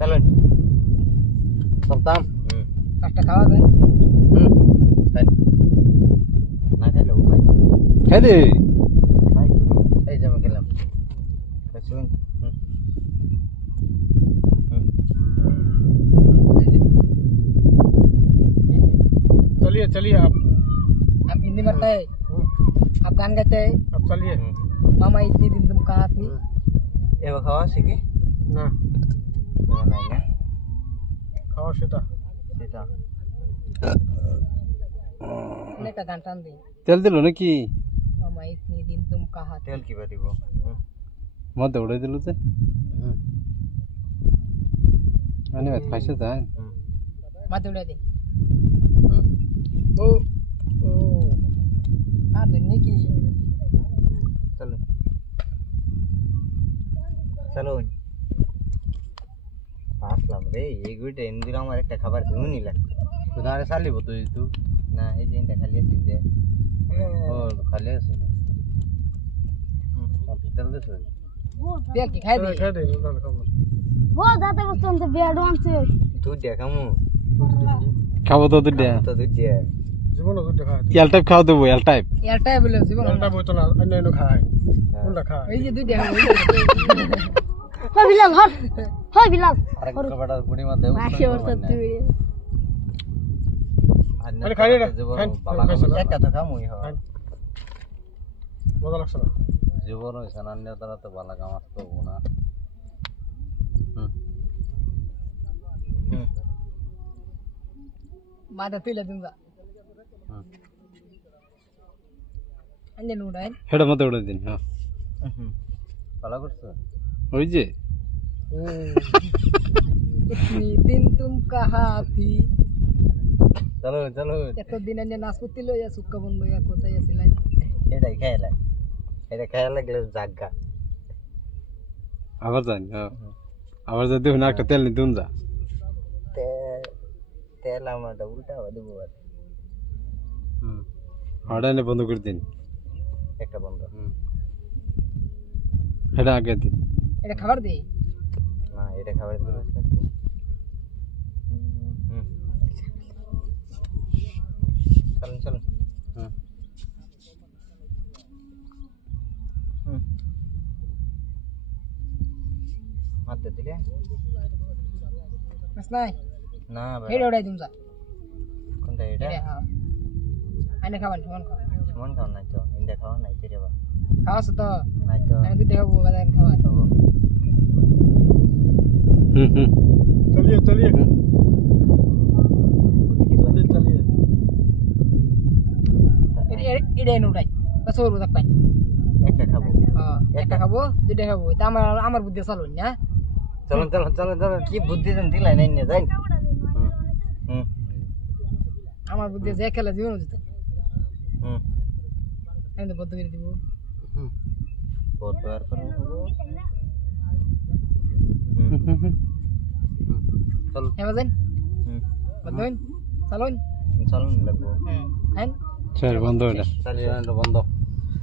চলুন সপ্তাম কাজটা খাওয়া যায় না খেলে উপায় নেই খেয়ে দে এই যে আমি খেলাম শুন चलिए चलिए आप हिंदी मरते हैं आप गान गाते हैं अब चलिए मामा इतनी दिन तुम कहाँ थी এবার খাওয়া শিখি ना এবার নাই না खाओ सीता সেটা ने का गान टान दी তেল দিল নাকি मामा इतनी दिन तुम कहाँ थे তেল কিবা দিব মধ্যে উড়াই দিল যে মানে খাইছে যায় मत उड़ा दे ओ ओ हाँ दुनिया की চলুন চলুন আসলাম রে এই গুইটা এমনি আমার একটা খাবার দিও নি লাগতো কোথায় চালিব তুই তুই না এই যে এটা খালি আছে যে ও খালি আছে না তেল দিছ देख के खाई दे खा दे उधर खबर बहुत ज्यादा बच्चों से एडवांस से দুধ দেখামু খাবো তো দুধ দেয়া তো দুধ দিয়ে जीवन दूध देखा এল টাইপ খাওয়া দেবো এল টাইপ यार टाइम बोले जीवन है बोतल अन्य नो खाए उनका खा ये जो दूध है हो बिलाल हट हो बिलाल আরেক কবাটা গুড়ি মধ্যে माशी और सब तू अरे खाली रे একটা তো খামুই হ मजा लगछ ना জীবন হইছে না অন্য দ্বারা তো ভালো কাম আসতো না मादा तुला दूंगा अन्य नूडा है হেডা মধ্যে উড়াই দিন হ্যাঁ ভালো করছো ওই যে इतनी दिन तुम कहाँ थी চলো চলো এত দিন अन्य नाशपति लो या सुक्का बन लो या कोता या सिलाई এটাই খাইলা এটা খাইয়া লাগলে জাগা আবার যাই হ্যাঁ আবার যদি না একটা তেল নি দুন যা তেল আমার উল্টা হবে দেবো হড়াইনে বন্ধ করে দিন একটা বন্ধ হেডা আগে দিন এটা খাবার দে না এটা খাবার দিলে চলুন চলুন মারতে দিলে बस नहीं না हेड उड़ाई तुमसा কোনটা এটা हेड हां अन्य खाবার সমান খাও সমান খাও নাই তো ইন্দা খাও নাই তে রেবা খাওয়া তো নাই তো আমি দুটো খাবো বাদাম খাওয়া चलिए चलिए चलिए चलिए এটা নুডাই বাস ওর বুঝা পাই একটা খাবো হ্যাঁ একটা খাবো দুটো খাবো তা আমার বুদ্ধি চালু না চলুন চলুন চলুন চলুন কি বুদ্ধি দেন দিলাই নাই না যাই আমার বুদ্ধি যে খেলা জীবন দিত হুম আমি তো বদ্ধ করে দিব বহুত বার করে চল হ্যাঁ বাজেন বদ্ধ চালুন চলুন লাগবো হ্যাঁ স্যার বন্ধ এটা চালিয়ে বন্ধ